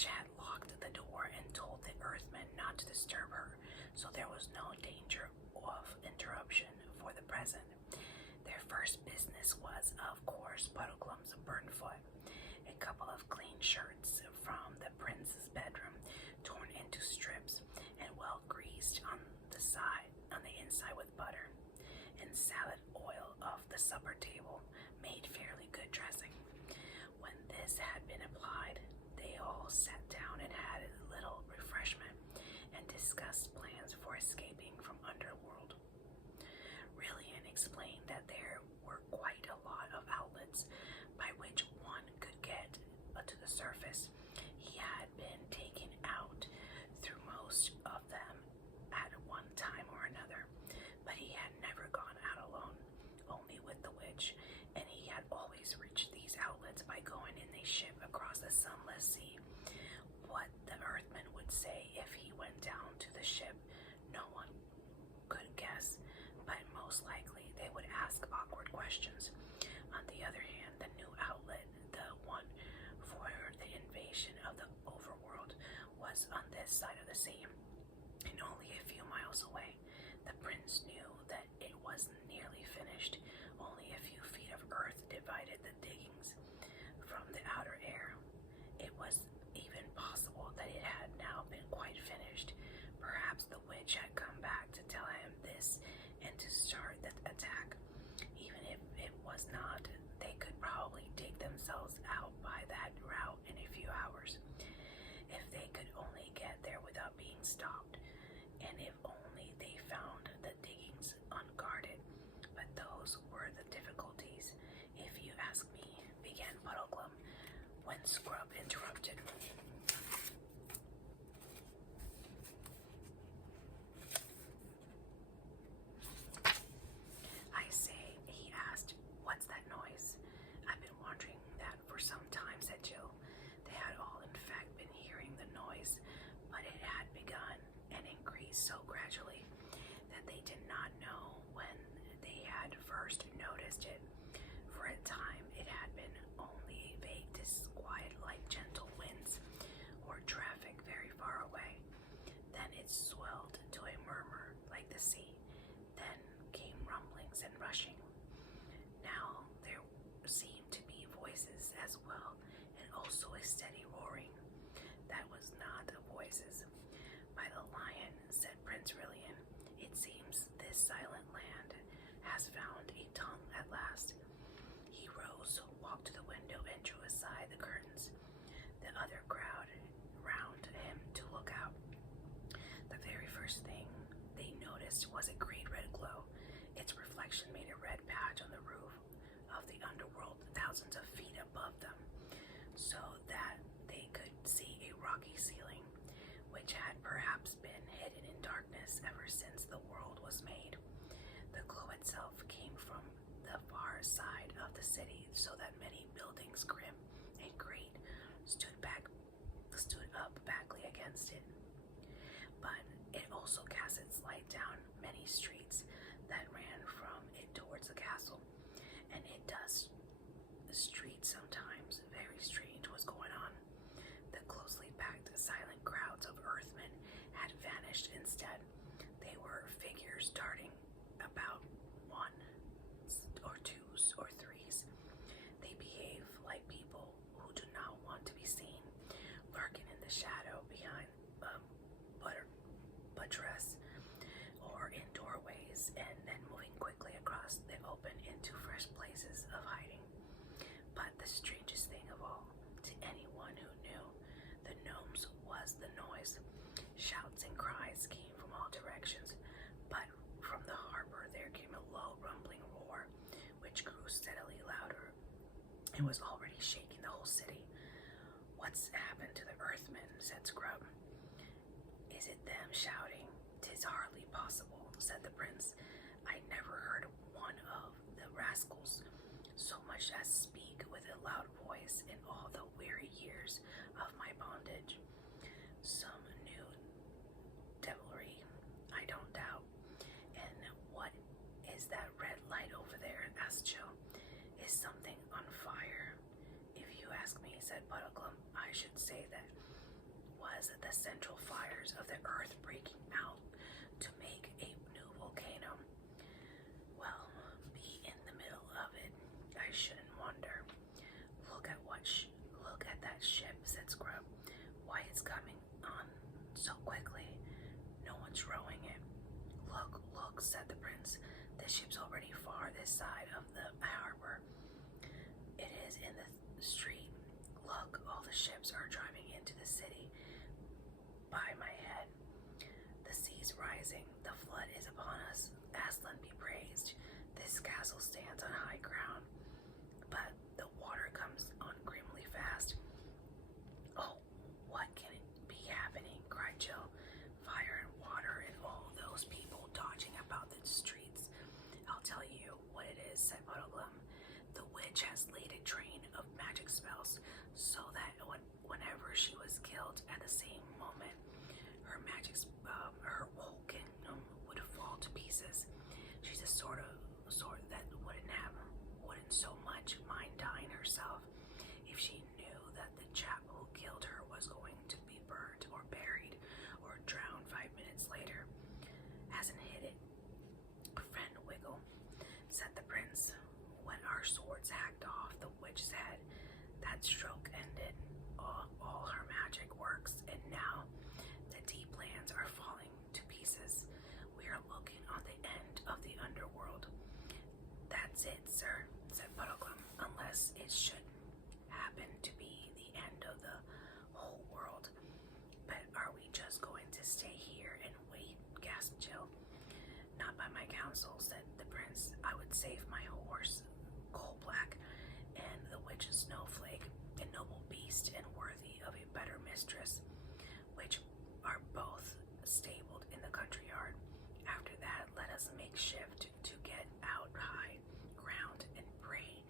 witch had locked the door and told the Earthmen not to disturb her, so there was no danger of interruption for the present. Their first business was, of course, Puddleglum's burnt foot, a couple of clean shirts from the prince's bedroom, torn into strips and well greased on the inside with butter, and salad oil off the supper table made fairly good dressing. When this had been applied, they all sat down and had a little refreshment and discussed plans for escaping from Underworld. Rillian explained that there were quite a lot of outlets by which one could get to the surface. He had been taken out through most of them at one time or another, but he had never gone out alone, only with the witch, and he had always reached these outlets by going in a ship across the sunless sea. What the Earthmen would say if he went down to the ship, no one could guess, but most likely they would ask awkward questions. On the other hand, the new outlet, the one for the invasion of the overworld, was on this side of the sea, and only a few miles away. The prince knew that it was nearly finished. Only a few feet of earth divided the diggings from the outer air. It was even possible that it had now been quite finished. Perhaps the witch had come back to tell him this and to start the attack. Even if it was not, they could probably dig themselves out by that route in a few hours, if they could only get there without being stopped, and if only they found the diggings unguarded. But those were the difficulties, if you ask me, began Puddleglum, when Scrub interrupted. I say, he asked, what's that noise? I've been wondering that for some time, said Jill. They had all in fact been hearing the noise, but it had begun and increased so gradually that they did not know when they had first noticed it. For a time it had been only a vague disquiet like gentle winds or traffic very far away. Then it swelled to a murmur like the sea. Then came rumblings and rushing. Now there seemed to be voices as well, and also a steady roaring. That was not voices. By the lion, said Prince Rillian, it seems this silent land has found a tongue at last. He rose, walked to the window, and drew aside the curtains. The other crowded round him to look out. The very first thing they noticed was a great red glow. Its reflection made a red patch on the roof of the underworld thousands of feet above them, so that they could see a rocky ceiling, which had perhaps been hidden in darkness ever since the world was made. The glow itself came from the far side of the city, so that many buildings, grim and great, stood up backly against it. But it also cast its light down many streets that ran from it towards the castle, and it does the street sometimes. Very strange was going on. The closely packed, silent crowds of Earthmen had vanished instead. They were figures darting about, ones or twos or threes. They behave like people who do not want to be seen, lurking in the shadow behind buttress or in doorways, and then moving quickly across the open into fresh places of hiding. But the strangest thing of all, to anyone who knew the gnomes, was the noise. Shouts and cries came from all directions, but from the harbor there came a low rumbling roar, which grew steadily louder and was already shaking the whole city. What's happened to the Earthmen? Said Scrub. Is it them shouting? 'Tis hardly possible, said the prince. I never heard one of the rascals so much as speak with a loud voice in all the weary years of my bondage. Some new devilry, I don't doubt. And what is that red light over there? Asked Jill. Is something on fire? If you ask me, said Puddleglum, I should say that was the central fires of the earth breaking out to make a new volcano. Well, be in the middle of it, I shouldn't wonder. Look at that ship, said Scrub. Why, it's coming on so quickly. No one's rowing it. Look, said the prince. The ship's already far this side of the harbor. It is in the street. Look, all the ships are driving into the city. By my head, the sea's rising. The flood is upon us. Aslan be praised. This castle stands on high ground, but the water comes on grimly fast. Oh, what can it be happening? Cried Jill. Fire and water and all those people dodging about the streets. I'll tell you what it is, said Puddleglum. The witch has laid a train of magic spells so that whenever she was killed at the same moment, her whole kingdom would fall to pieces. She's a sort that wouldn't so much mind dying herself if she knew that the chap who killed her was going to be burnt or buried or drowned 5 minutes later. Hasn't hit it, friend Wiggle, said the prince. When our swords hacked off the witch's head, that stroke ended all her magic works, and now the deep lands are falling to pieces. We are looking on the end of the underworld. That's it, sir, said Puddleglum, unless it should happen to be the end of the whole world. But are we just going to stay here and wait? Gasped Jill. Not by my counsel, said the prince. I would save my horse, Coal-Black, and the witch Snowflake, a noble beast and worthy of a better mistress, which are both stabled in the country yard. After that, let us make shift to get out high ground and pray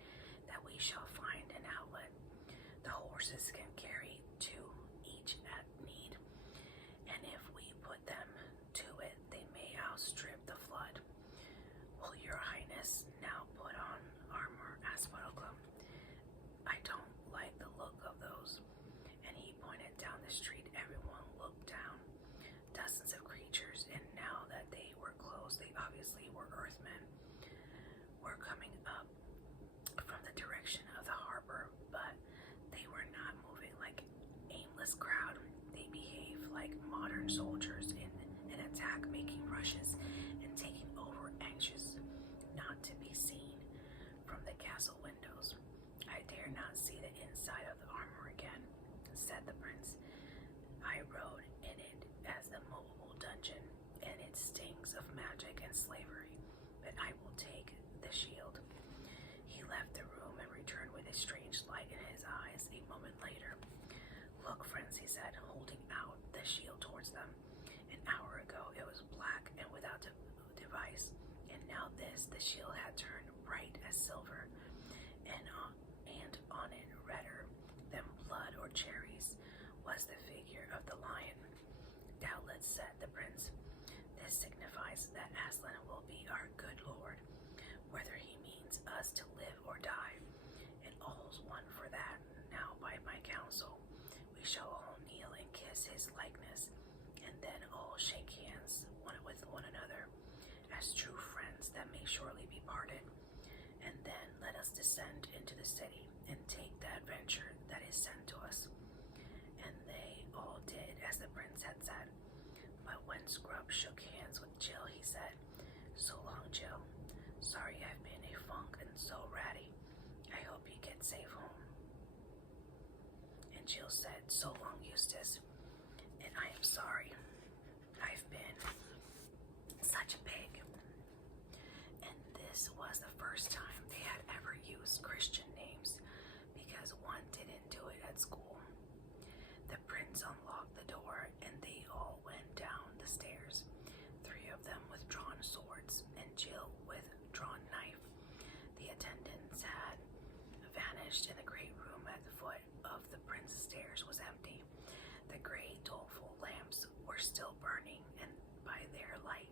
that we shall find an outlet. The horses can carry two each at need, and if we put them to it, they may outstrip the flood. Will your highness now put on armor? Asked Puddleglum. I don't like the look of those. And he pointed down the street. Everyone looked down. Dozens of creatures, and now that they were close, they obviously were Earthmen, were coming up from the direction of the harbor, but they were not moving like aimless crowd. They behaved like modern soldiers in an attack, making rushes and taking over, anxious not to be seen from the castle windows. I dare not see the inside of the armor again, said the prince. I rode in it as the movable dungeon, and it stinks of magic and slavery, but I will take the shield. He left the room and returned with a strange light in his eyes a moment later. Look, friends, he said, holding out the shield towards them. An hour ago it was black and without device, and now the shield had turned bright as silver, and on it, redder than blood or cherries, was the figure of the lion. Doubtless, said the prince, this signifies that Aslan will be our good lord, whether he means us to live or die, and all's one for that. Now, by my counsel, we shall all kneel and kiss his likeness, and then all shake hands with one another, as true friends that may surely be parted. And then let us descend into the city and take the adventure that is sent to us. And they all did as the prince had said. But when Scrub shook hands with Jill, he said, So long, Jill. Sorry I've been a funk and so ratty. I hope you get safe home. And Jill said, So long, Eustace. And I am sorry. I've been such a pig. And this was the first time they had ever used Christian names, because one didn't do it at school. The prince unlocked the door and they all went down the stairs, 3 of them with drawn swords and Jill with drawn knife. The attendants had vanished and the great room at the foot of the prince's stairs was empty. The gray, doleful lamps were still burning, and by their light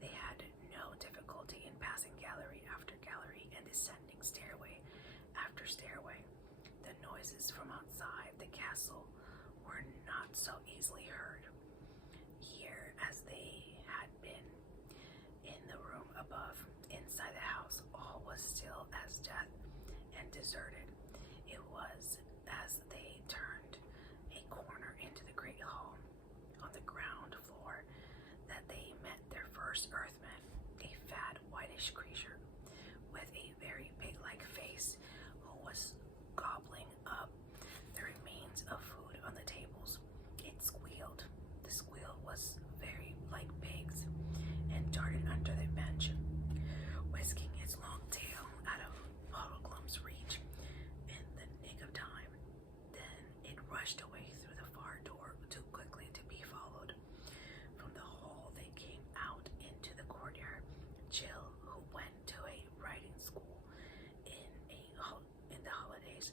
they had no difficulty in passing gallery after gallery and descending stairway after stairway. The noises from outside the castle were not not so easily heard. Here, as they had been in the room above, inside the house, all was still as death and deserted. It was as they turned a corner into the great hall on the ground floor that they met their first Earthman, a fat, whitish creature with a very pig-like face who was gobbling up the remains of food on the tables. It squealed. The squeal was very like pigs, and darted under the bench, whisking its long tail out of Puddleglum's reach in the nick of time. Then it rushed away through the far door, too quickly to be followed. From the hall they came out into the courtyard. Jill, who went to a riding school in the holidays,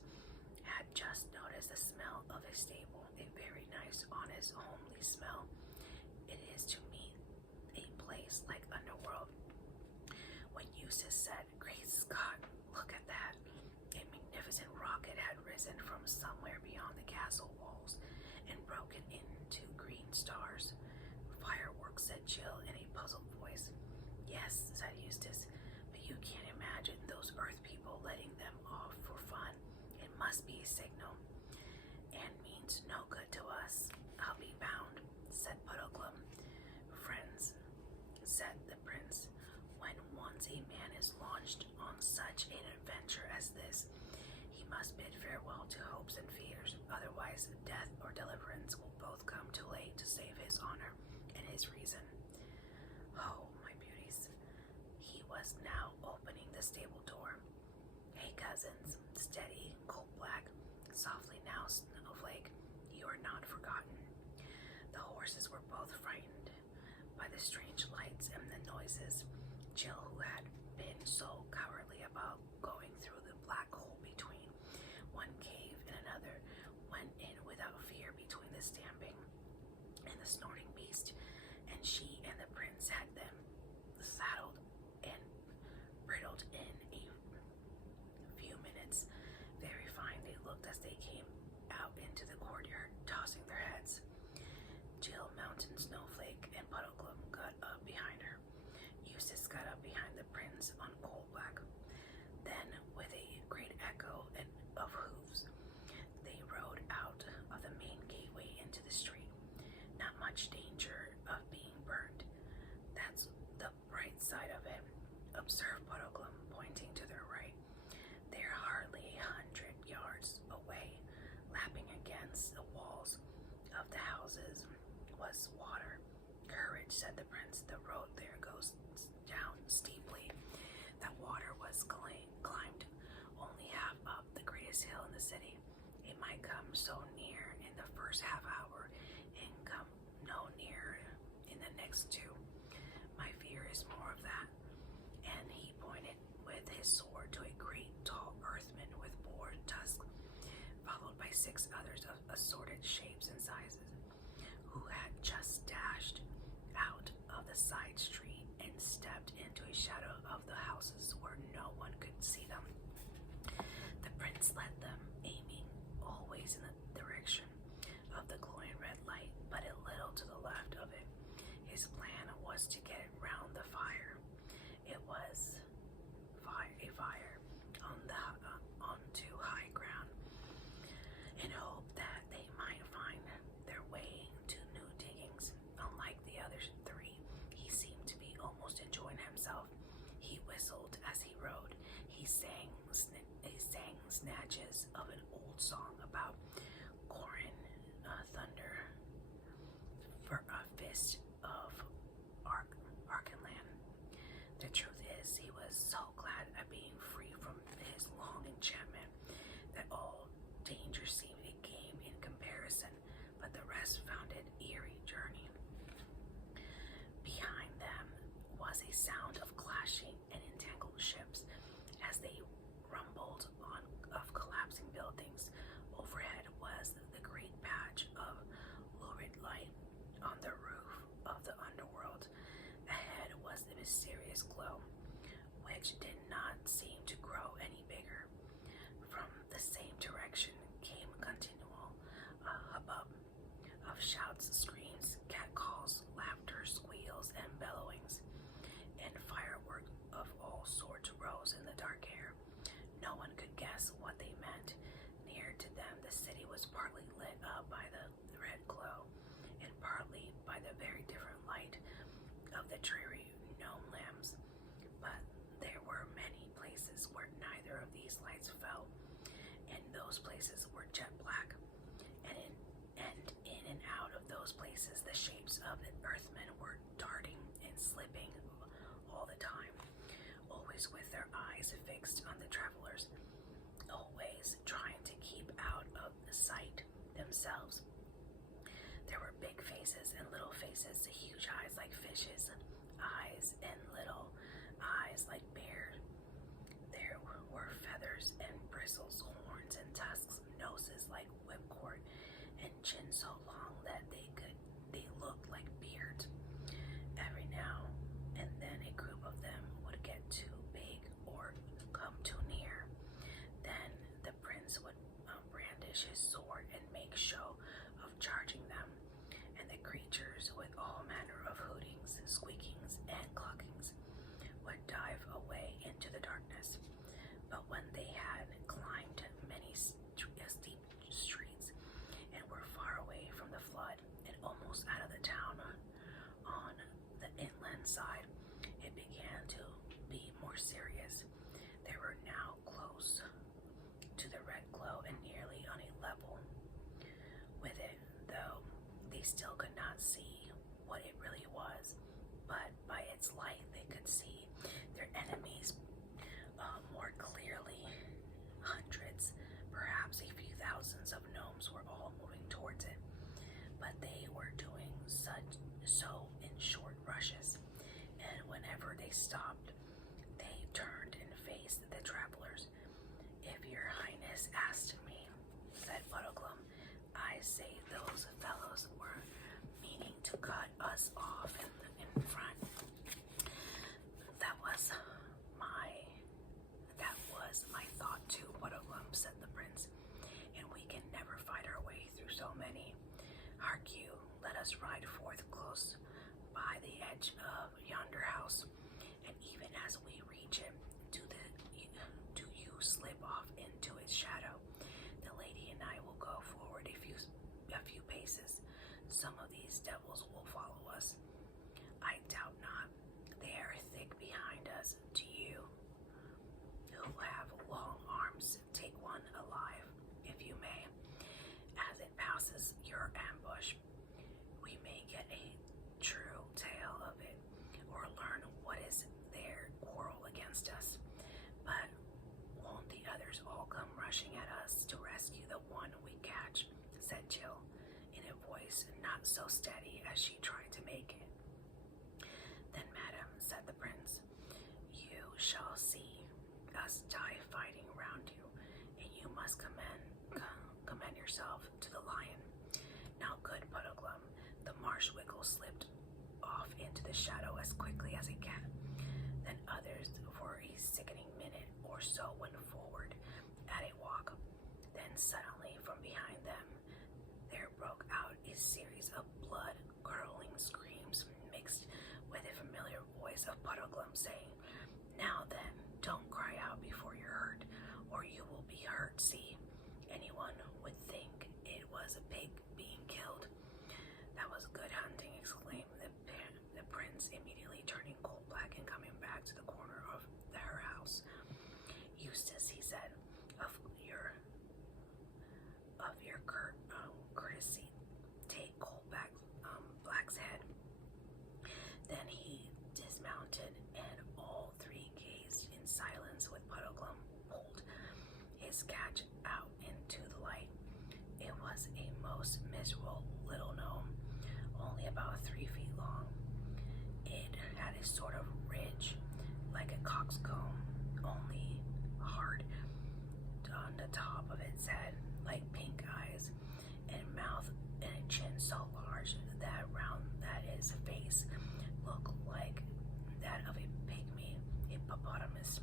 had just noticed the smell of a stable, a very nice, honest, homely smell. It is to me a place like Underworld. When Eustace said, "Great Scott, look at that," a magnificent rocket had risen from somewhere beyond the castle walls and broken into green stars. "Fireworks," said Jill in a puzzled voice. "Yes," said Eustace, "but you can't imagine those Earth people letting them off for fun. It must be a signal, and means no good to us, I'll be bound," said Puddleglum. "Friends," said the prince, "when once a man is launched on such an adventure as this, he must bid farewell to hopes and fears. Otherwise, death or deliverance will both come too late to save his honor and his reason." Oh, my beauties. He was now opening the stable door. "Hey, cousins, steady, coal-black, softly now, Snowflake, you are not forgotten." The horses were both frightened by the strange lights and the noises. Jill, who had been so cowardly about going through the black hole between one cave and another, went in without fear between the stamping and the snorting beast, and she and the prince had them saddled and bridled in a few minutes. Very fine they looked as they came out into the courtyard, tossing their heads. Jill, Mountain, Snowflake, and Puddleglum got up behind her. Eustace got up behind the prince on coal-black. Then, with a great echo of hooves, they rode out of the main gateway into the street. Not much danger of being burned. That's the bright side of it, observed Puddleglum, pointing to their right. They're hardly 100 yards away. Lapping against the walls of the houses was water. "Courage," said the prince. "The road there goes down steeply." That water was climbed only half up the greatest hill in the city. It might come so near in the first half hour and come no nearer in the next two. My fear is more of that. And he pointed with his sword to a great tall Earthman with boar tusks, followed by 6 others of assorted shapes and sizes, who had just dashed out of the side street and stepped into a shadow of the houses where no one could see them. The prince led them, aiming always in the direction of the glowing red light, but a little to the left of it. His plan was to get round the fire. It was a fire onto high ground, in hope that they might find their way to new diggings. Unlike the other 3, he seemed to be almost enjoying himself. He whistled as he rode. He sang snatches of an old song about Corin thunder for a fist of Arkenland. The truth is, he was so glad at being free from his long enchantment that all danger seemed a game in comparison, but the rest found it eerie journey. Behind them was a sound of clashing and entangled ships as they rumbled on of collapsing buildings. Overhead was the great patch of lurid light on the roof of the underworld. Ahead was the mysterious glow, which did not seem to grow any bigger. From the same direction came a continual hubbub of most places were jet black, and in and out of those places, the shapes of the Earthmen were darting and slipping all the time, always with their eyes fixed on the travelers, always trying to keep out of sight themselves. There were big faces and little faces, huge eyes like fishes, eyes and little eyes like bears. There were feathers and bristles, horns and tusks, noses like whipcord, and chins so long that they looked like beards. Every now and then a group of them would get too big or come too near. Then the prince would brandish his sword and make show of charging them, and the creatures, with all manner of hootings, squeakings, and cluckings, would dive away into the darkness. But when they had climbed many steep streets and were far away from the flood and almost out of the town on the inland side, it began to be more serious. They were now close to the red glow and nearly on a level with it, though they still could not see what it really was, but by its light they could see their enemies more clearly. Hundreds, perhaps a few thousands of gnomes were all moving towards it, but they were doing so in short rushes, and whenever they stopped, they turned and faced the travelers. "If your highness asked me," said Puddleglum, "I say those fellows were meaning to cut us off in front. That was my thought too, Puddleglum," said the prince, "and we can never fight our way through so many. Hark you, let us ride forth close by the edge of yonder house, and even as we reach it, do you slip off into its shadow. The lady and I will go forward a few paces. Some of these devils will follow us. I doubt not. They are thick behind us. Do you, who have long arms, take one alive, if you may, as it passes your ambush. We may get a true tale of it, or learn what is their quarrel against us. But won't the others all come rushing at us to rescue the one we catch?" said Jill, in a voice not so steady as she tried to make it. "Then, madam," said the prince, "you shall see us die fighting round you, and you must commend yourself to the lion. Now, good Puddleglum." The marsh wiggle slipped off into the shadow as quickly as a cat. Then others, for a sickening minute or so, went forward at a walk. Then suddenly, from behind them, there broke out a series of blood-curdling screams, mixed with a familiar voice of Puddleglum saying, "Now then, don't cry out before you're hurt, or you will be hurt. See, anyone would think it was a pig being killed." "That was good hunting," exclaimed the prince, immediately turning coal-black and coming back to the corner of her house. "Eustace," he said, of your courtesy, take Black's head." Then he dismounted, and all three gazed in silence with Puddleglum pulled his catch out into the light. It was a most miserable little gnome, only about 3 feet long. It had a sort of ridge, like a coxcomb, only hard on the top of its head, like pink eyes, and mouth and a chin so large that round that its face looked like that of a pygmy hippopotamus.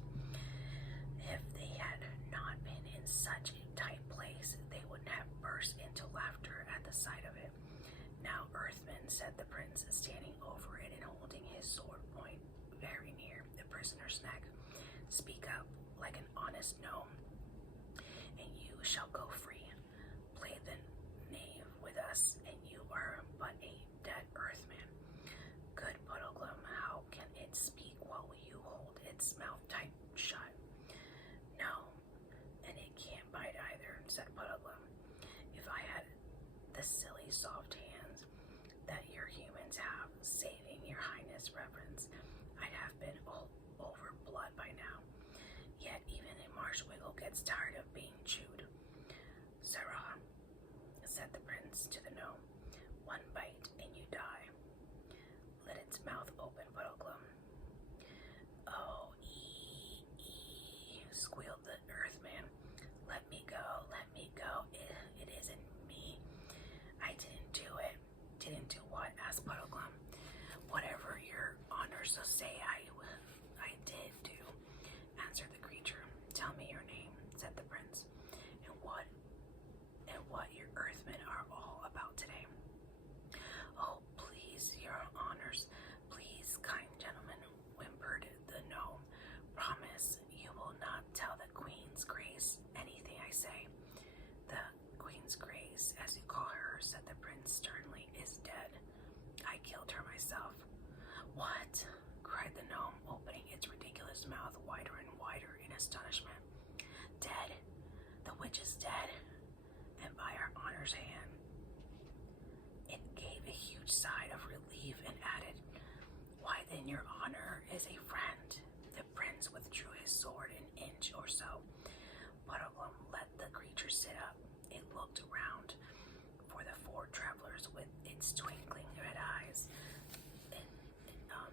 If they had not been in such a tight place, they would have burst into laughter at the sight of it. "Now, Earthman," said the prince, standing over it and holding his sword point very near the prisoner's neck, "speak up like an honest gnome, and you shall go free. Play the knave with us, and you are but a dead Earthman. Good Puddleglum, how can it speak while you hold its mouth tight shut?" "No, and it can't bite either," said soft hands that your humans have, saving your highness reverence. I'd have been all over blood by now. Yet even a marshwiggle gets tired of being chewed. Sarah, said the prince to the gnome, one bite and you die. Let its mouth open, Puddleglum. Oh, squealed the Earthman. Let me go, let me go. It isn't me. I didn't do it. Didn't do what? Asked Puddleglum. Whatever your honors will say I did do, answered the creature. Tell me your name, said the prince, and what your Earthmen are all about today. Oh, please, your honors, please, kind gentlemen, whimpered the gnome. Promise you will not tell the Queen's Grace anything I say. The Queen's Grace, as you call her, said the prince sternly, is dead. I killed her myself. What? Cried the gnome, opening its ridiculous mouth wider and wider in astonishment. Dead? The witch is dead? And by our honor's hand. It gave a huge sigh of relief and added, why then your honor is a friend. The prince withdrew his sword an inch or so. Puddleglum let the creature sit up. It looked around for the four travelers with its twinkling red eyes. It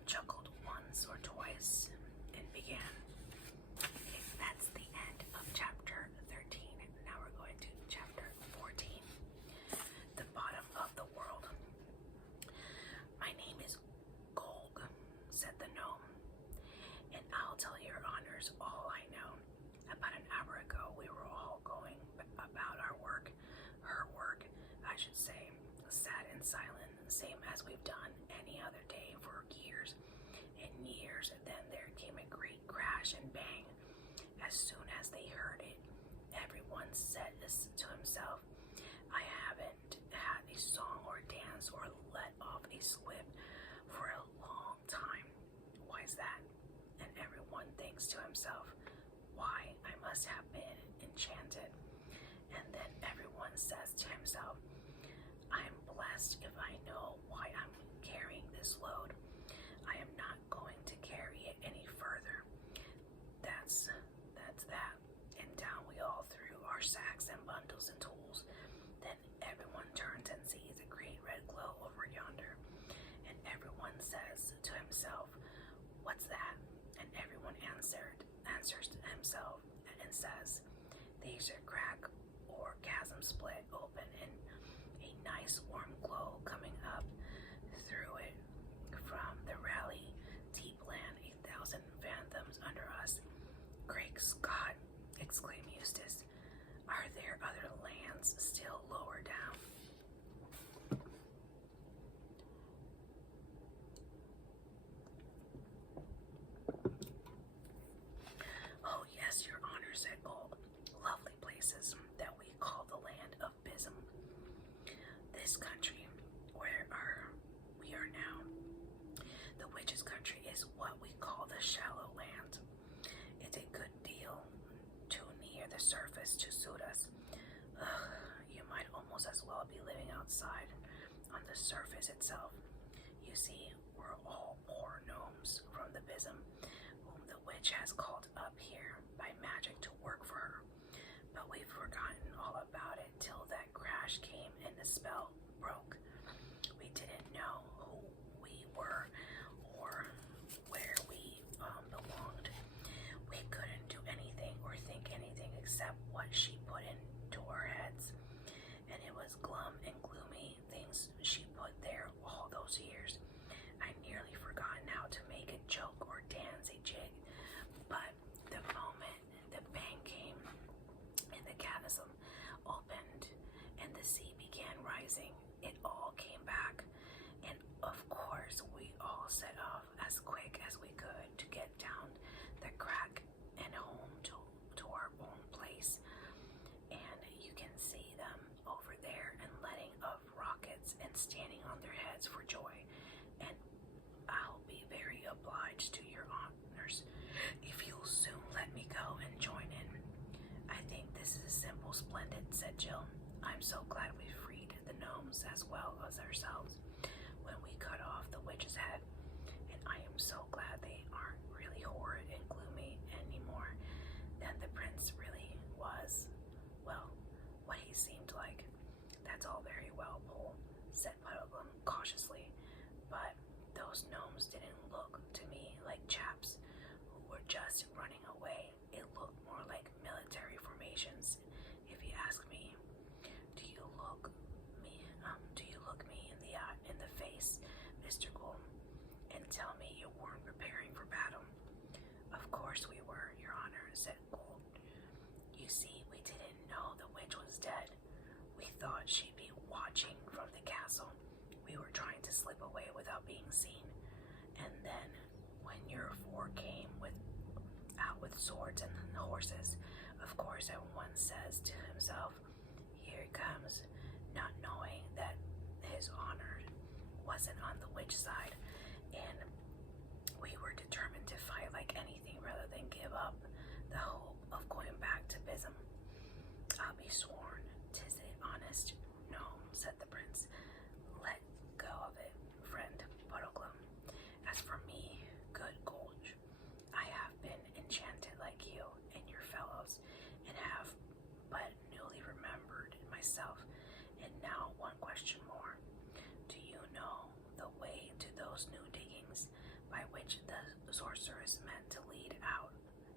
chuckled once or twice and began. That's the end of chapter 13. Now we're going to chapter 14. The bottom of the world. My name is Golg, said the gnome, and I'll tell your honors all I know. About an hour ago, we were all going about our work, her work, I should say, sad and silent, same as we've done any other day for years and years. And then there came a great crash and bang. As soon as they heard it, everyone said this to himself, I haven't had a song or dance or let off a squib for a long time. Why's that? And everyone thinks to himself, why, I must have been enchanted. And then everyone says to himself, I'm blessed if I know why I'm carrying this load. I am not going to carry it any further. That's that. And down we all threw our sacks and bundles and tools. Then everyone turns and sees a great red glow over yonder. And everyone says to himself, what's that? And everyone answers to himself and says, there's a crack or chasm split open and a nice warm glow coming up through it from the rally deep land 1,000 fathoms under us. Great Scott, exclaimed Eustace. Are there other lands still lower down? Oh yes, your honor, said Gold. Lovely places that we call the land of Bism. This country where we are now, the witch's country, is what we call the shallow land. It's a good deal too near the surface to suit us. You might almost as well be living outside on the surface itself. You see, we're all poor gnomes from the Bism, whom the witch has called up here by magic to work for her. But we've forgotten all about it till that crash came and the spell broke. We didn't know who we were or where we belonged. We couldn't do anything or think anything except what she put into our heads. And it was glum and gloomy things she put there all those years. I nearly forgotten how to make a joke or dance a jig. But the moment the bang came and the chasm opened and the sea began rising, it all came back. And of course, we all set off as quick as we could to get down the crack and home to our own place. And you can see them over there and letting off rockets and standing on their heads for joy. And I'll be very obliged to your honors if you'll soon let me go and join in. I think this is simple, splendid, said Jill. I'm so glad we freed the gnomes just as well as ourselves when we cut off the witch's head. And I am so glad they aren't really horrid and gloomy anymore than the prince really was. Well, what he seemed like. That's all very well, Pole, said Puddleglum cautiously, but those gnomes didn't look to me like chaps who were just running away. It looked more like military formations, if you ask me. Do you look me in the eye, in the face, Mr. Golem, and tell me you weren't preparing for battle? Of course we were, Your Honor, said Gold. You see, we didn't know the witch was dead. We thought she'd be watching from the castle. We were trying to slip away without being seen. And then, when your four came out with swords and horses, of course everyone says to himself, here he comes, not knowing that his honor wasn't on the witch side, and we were determined to fight like anything rather than give up the hope of going back to Bism. I'll be sworn, 'tis it honest. No, said the prince. Let go of it, friend Puddleglum. As for me, good Golge, I have been enchanted like you and your fellows, and have but newly remembered myself. And now one question more. Do you know the way to those new diggings by which the sorceress meant to lead out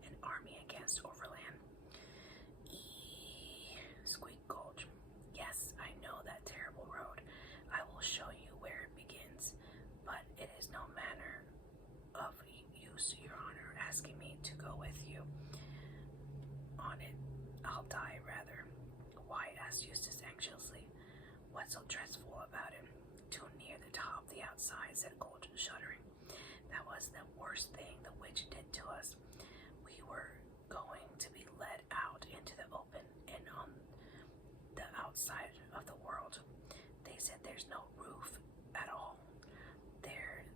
an army against Overland? Squeaked Gulch. Yes, I know that terrible road. I will show you where it begins, but it is no manner of use, Your Honor, asking me to go with you on it. I'll die rather. Why? Asked Eustace anxiously. What's so dreadful about it? Too near the top, the outside, said Gold, shuddering. That was the worst thing the witch did to us. We were going to be led out into the open and on the outside of the world. They said there's no roof at all. There's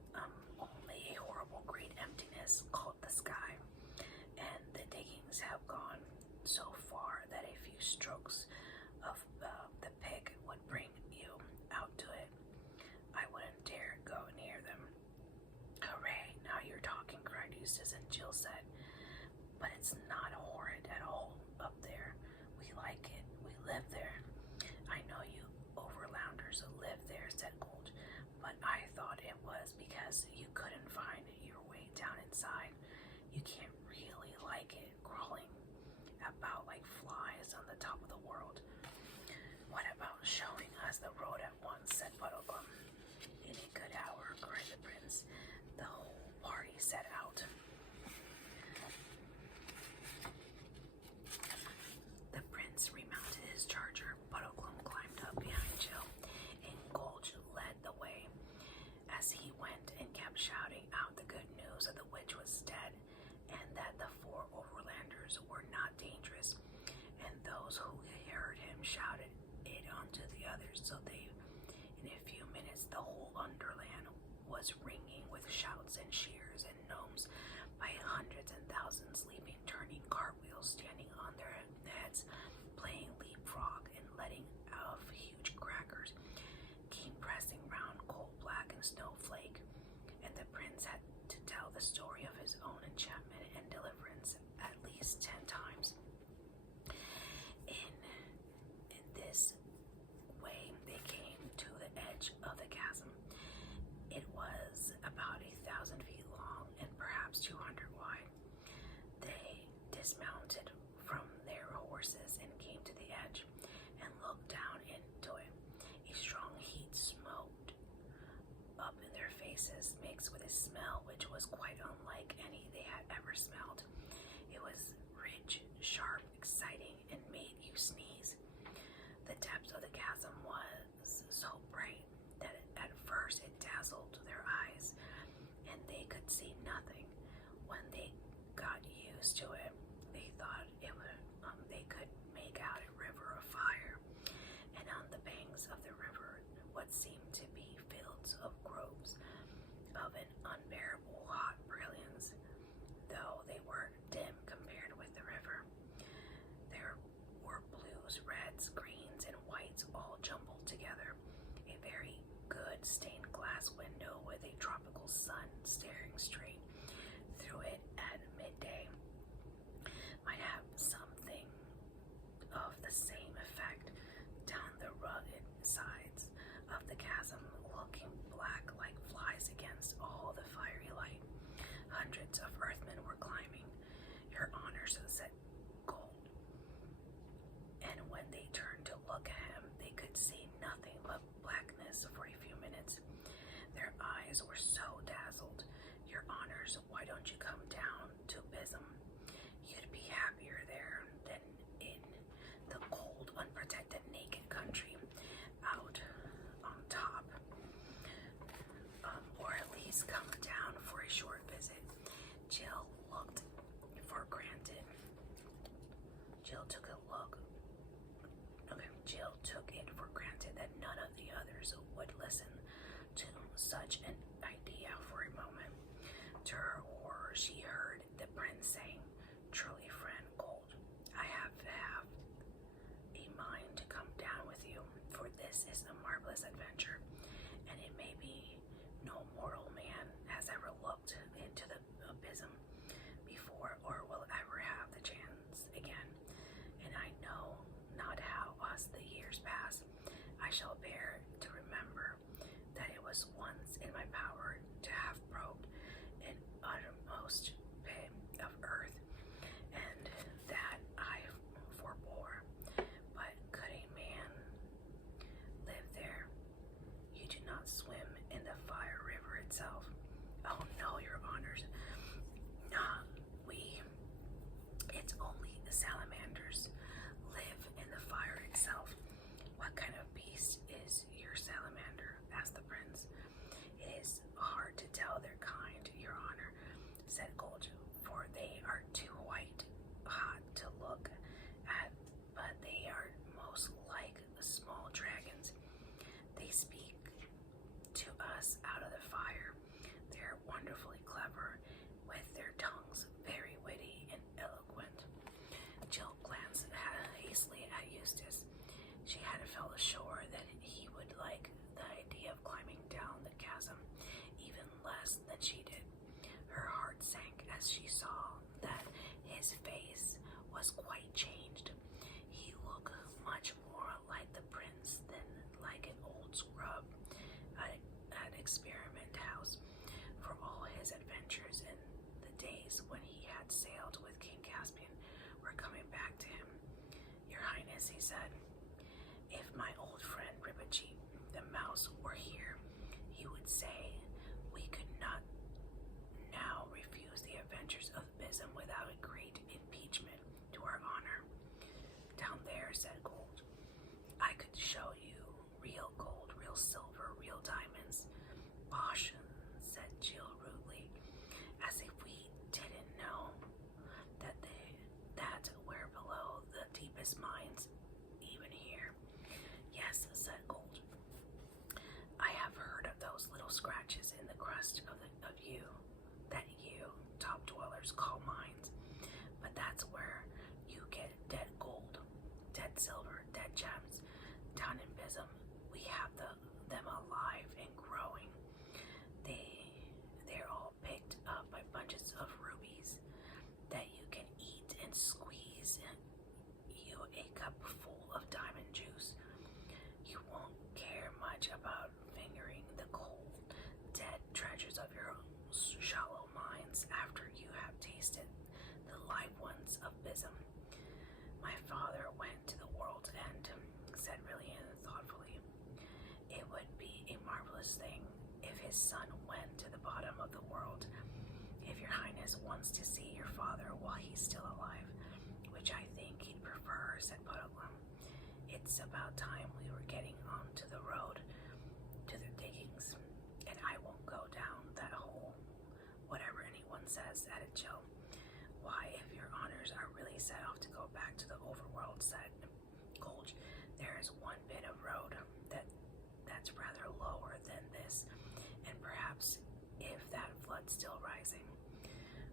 only a horrible great emptiness called the sky. And the diggings have gone so far that a few strokes of the pick would bring you out to it. I wouldn't dare go near them. Hooray, now you're talking, cried Eustace, and Jill said, but it's not horrid at all up there. We like it. We live there. I know you overlanders live there, said Gold, but I thought it was because you couldn't find your way down inside. You can't really like it, crawling about like flies on the top of the world. What about showing us the road at once, said Puddleglum. In a good hour, cried the prince. The whole party set out. The prince remounted his charger. Puddleglum climbed up behind Jill, and Gulch led the way. As he went and kept shouting out the good news that the witch was dead, and that the four overlanders were not dangerous, and those who heard him shouted it onto the others, so in a few minutes the whole Underland was ringing with shouts and cheers, and gnomes by hundreds and thousands leaping, turning cartwheels, standing on their heads, playing leapfrog, and letting out huge crackers, came pressing round Coal-Black and Snowflake, and the prince had to tell the story of his own enchantment and deliverance at least 10 times. In this way, they came to the edge of the chasm. It was about 1,000 feet long and perhaps 200 wide. They dismounted from their horses and came to the edge and looked down into it. A strong heat smote up in their faces, mixed with a smell which was quite unlike any they had ever smelled. It was rich, sharp, exciting, and made you sneeze. The depth of the chasm was so bright that at first it dazzled their eyes, and they could see nothing. When they got used to it, they thought they could make out a river of fire, and on the banks of the river what seemed to be fields of groves of an unbearable hot brilliance. Though they Jill took a look. Okay, Jill took it for granted that none of the others would listen to such an idea for a moment. To her horror, she heard the prince saying, "Truly, friend Gold, I have a mind to come down with you, for this is a marvelous adventure, and it may be no mortal man has ever looked into the abysm before or will ever have the chance again. And I know not how us the years pass, I shall bear to remember that it was once in my power to have probed an uttermost pit of earth, and that I forbore. But could a man live there? You do not swim in the fire river itself." "Oh no, your honors. Nah, it's only the salamanders live in the fire itself." "What kind of beast is your salamander?" asked the prince. "It is hard to tell their kind, your honor," said Gold, "for they are too white hot to look at, but they are most like small dragons. They speak to us out of the fire. They are wonderfully clever, with their tongues very witty and eloquent." Jill glanced hastily at Eustace. She had felt sure that he would like the idea of climbing down the chasm even less than she did. Her heart sank as she saw that his face was quite changed. He looked much more like the prince than like an old scrub at Experiment House, for all his adventures in the days when he had sailed with King Caspian were coming back to him. "Your Highness," he said, "if my old friend Ribbacheat the mouse were here, he would say we could not now refuse the adventures of Bism without a great impeachment to our honor." "Down there," said Gold, "I could show you real gold, real silver, real diamonds." "Bosh," said Jill rudely, "as if we didn't know that we're below the deepest mines even here." "Yes," said Gold, "I have heard of those little scratches in the crust of you that you top dwellers call mines, but that's where you get dead gold, dead silver, dead gems. Down in Bism, we have them alive and growing. They're all picked up by bunches of rubies that you can eat and squeeze you a cup full of diamond juice. You won't care much about fingering the cold, dead treasures of your shallow mines after you have tasted the live ones of Bism." "My father went to the world's end," said Lillian thoughtfully. "It would be a marvelous thing if his son went to the bottom of the world. If your Highness wants to see your father while he's still alive, which I think he'd prefer," said Puddleglum, "it's about time we were getting onto the road to the diggings, and I won't go down that hole, whatever anyone says," added Jill. "Why, if your honors are really set off to go back to the overworld," said Gold, "there is one bit of road that's rather lower than this, and perhaps if that flood's still rising."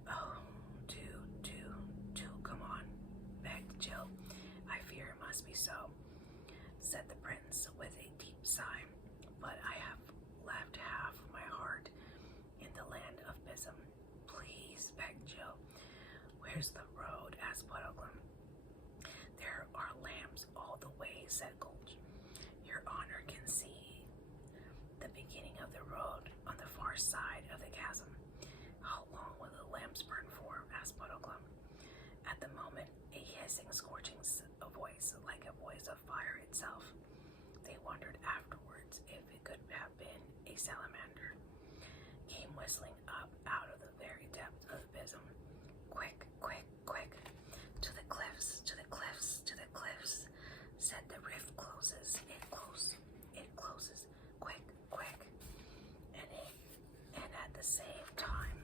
"Oh, do come on," begged Jill. "I fear it must be so," said the prince with a deep sigh, "but I have left half my heart in the land of Bism." "Please," begged Jill. "Where's the road?" asked Puddleglum. "There are lamps all the way," said Gold. "Your honor can see the beginning of the road on the far side of the chasm." "How long will the lamps burn for?" asked Puddleglum. At the moment, a hissing, scorching voice, like a voice of fire itself. They wondered afterwards if it could have been a salamander, came whistling up out of the very depth of Bism. "Quick, quick, quick! To the cliffs, to the cliffs, to the cliffs!" said the rift closes. It closes. Quick, quick! And at the same time,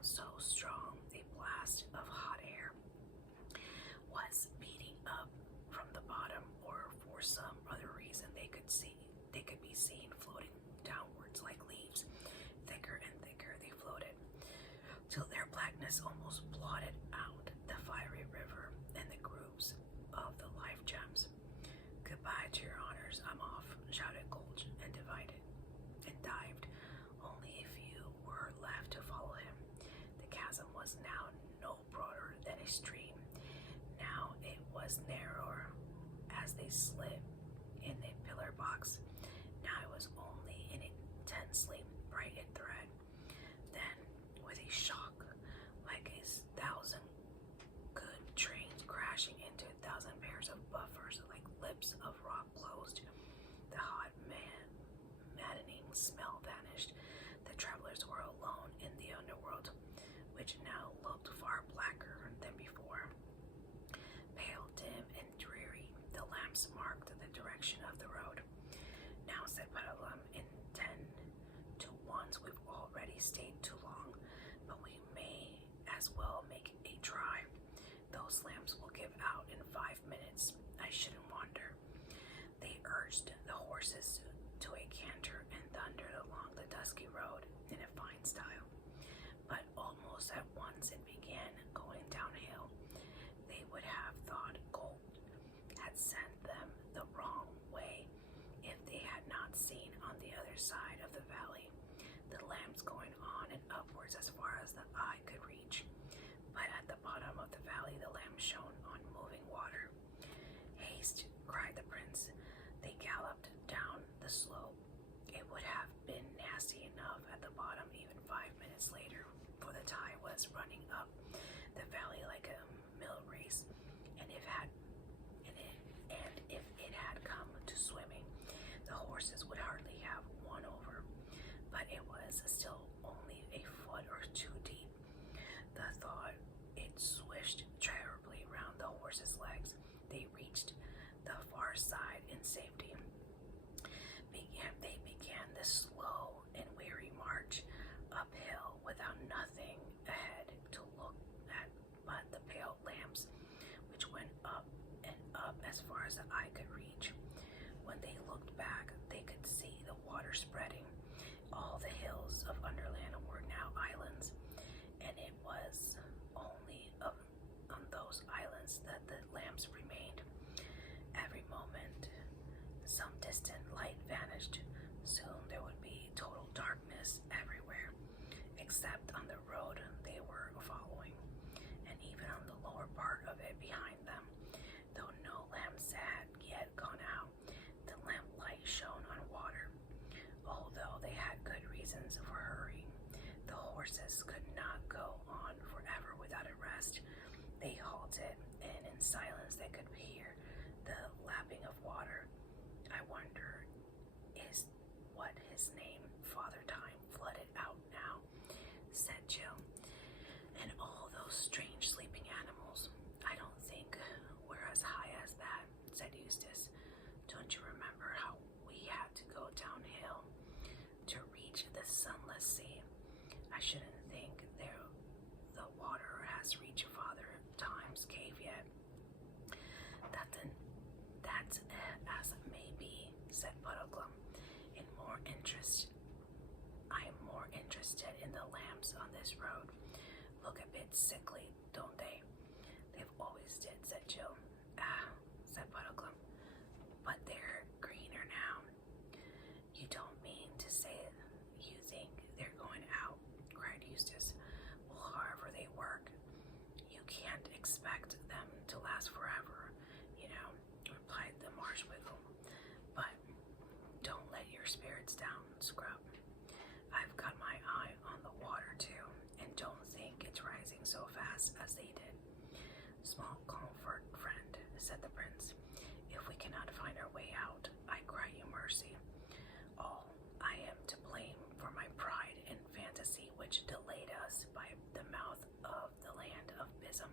out so strong a blast of hot air was beating up from the bottom, or for some other reason they could be seen floating downwards like leaves. Thicker and thicker they floated, till their blackness almost blotted out the fiery river and the grooves of the life gems. Goodbye to your honors, I'm off, shouted Gulch, and dived. Only a few were left to follow him. The chasm was now no broader than a stream. Now it was narrower as they slid in a pillar box. Now it was only an intensely brightened thread. Then, with a shock, like a thousand good trains crashing into 1,000 pairs of buffers, like lips of rock closed, the hot, maddening smell vanished. The travelers were alone in the underworld, which now looked far blacker than before. Pale, dim, and dreary, the lamps marked the direction of the road. Now, said Puddleglum, in 10 to 1s, we've already stayed too long, but we may as well make a try. Those lamps will give out in 5 minutes. I shouldn't wonder. They urged the horses to a canter and thundered along the dusky road in a fine style. But almost at once it began going downhill. They would have thought Gold had sent them the wrong way if they had not seen on the other side of the valley the lamps going on and upwards as far as the eye could reach. But at the bottom of the valley the lamps shone on moving water. Haste, cried the prince. They galloped down the slope. It would have been nasty enough at the bottom even 5 minutes later, for the tide was running up the valley like a mill race, and if it had come to swimming, the horses would hardly have won over. But it was still only a foot or two deep. The thought it swished terribly round the horses' legs. They reached the far side in safety. They began the slow and weary march uphill without nothing ahead to look at but the pale lamps, which went up and up as far as the eye could reach. When they looked back, they could see the water spreading. All the hills of Underland were now islands, and it was only on those islands that the lamps remained. Every moment, some distant light vanished. Soon there would be total darkness everywhere, except on the road they were following, and even on the lower part of it behind them. Though no lamps had yet gone out, the lamplight shone on water. Although they had good reasons for hurrying, the horses could not go on forever without a rest. They halted, and in silence they could hear the lapping of water. I wonder is what his name, Father Time, flooded out now, said Jill. And all those strange sleeping animals. I don't think we're as high as that, said Eustace. Don't you remember how we had to go downhill to reach the sunless sea? I shouldn't think the water has reached Father Time's cave yet. That's as may be, said Puddleglum. I am more interested in the lamps on this road. Look a bit sickly, don't they? They've always did, said Jill. Ah, said Puddleglum, but they're greener now. You don't mean to say you think they're going out, cried Eustace. Well, however they work, you can't expect them to last forever, you know, replied the marsh wiggle. But don't let your spirits down, Scrub. I've got my eye on the water too, and don't think it's rising so fast as they did. Small comfort, friend, said the prince. If we cannot find our way out, I cry you mercy. All I am to blame for my pride and fantasy which delayed us by the mouth of the land of Bism.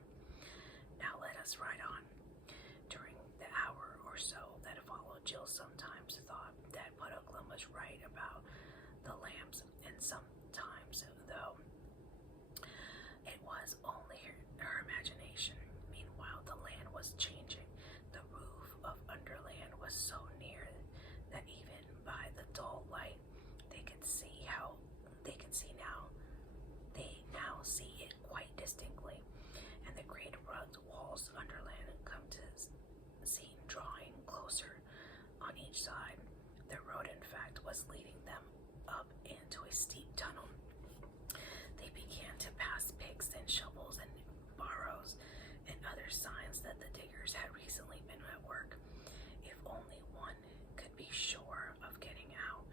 each side. The road, in fact, was leading them up into a steep tunnel. They began to pass picks and shovels and barrows and other signs that the diggers had recently been at work. If only one could be sure of getting out.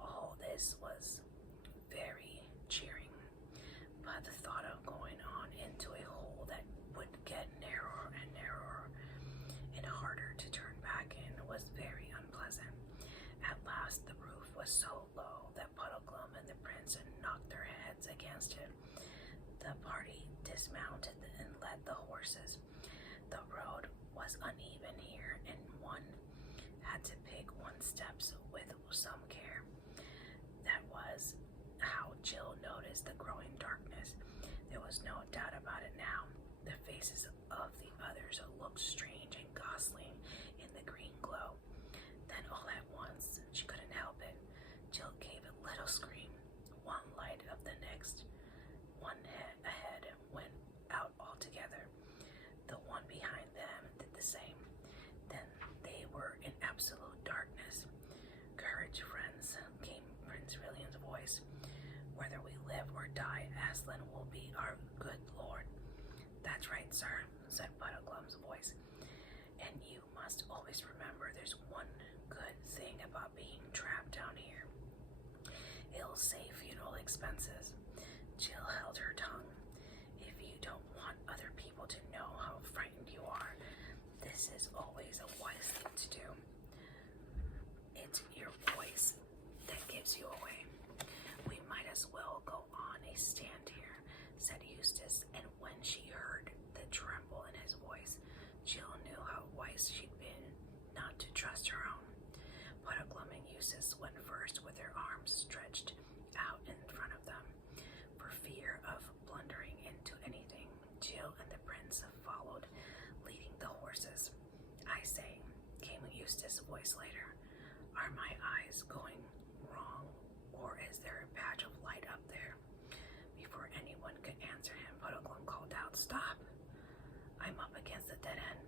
All this was very cheering, but the thought of going on into a hole that would get narrower and narrower and harder to turn back in was very unpleasant. At last the roof was so low that Puddleglum and the prince knocked their heads against it. The party dismounted and led the horses. The road was uneven here, and one had to pick one's steps with some care. That was how Jill noticed the growing darkness. There was no doubt about it now. The faces of the others looked strange and ghastly in the green glow. Then all at once, she couldn't help it. Jill gave a little scream. One light of the next one ahead went out altogether. The one behind them did the same. Then they were in absolute darkness. Courage, friends, came Prince Rillian's voice. Whether we live or die, Aslan will be our good lord. That's right, sir, said Puddleglum's voice. And you must always remember there's one good thing about being trapped down here. It'll save funeral expenses. Jill held her tongue. If you don't want other people to know how frightened you are, this is always a wise thing to do. It's your voice that gives you away. We might as well go on a stand here, said Eustace, and when she heard the tremble in his voice, Jill knew how wise she'd been not to trust her own. Puddleglum and Eustace went first with their arms stretched out in front of them. For fear of blundering into anything, Jill and the prince followed, leading the horses. I say, came Eustace's voice later, are my eyes going wrong, or is there a patch of light up there? Before anyone could answer him, Puddleglum called out, Stop! I'm up against the dead end,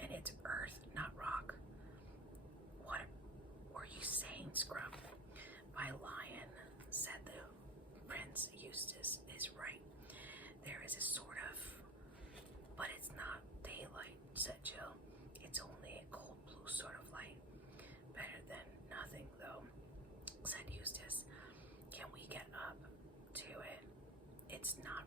and it's earth, not rock. What were you saying, Scrub? My lion, said the prince. Eustace is right. There is a sort of, but it's not daylight, said Jill. It's only a cold blue sort of light. Better than nothing, though, said Eustace. Can we get up to it? It's not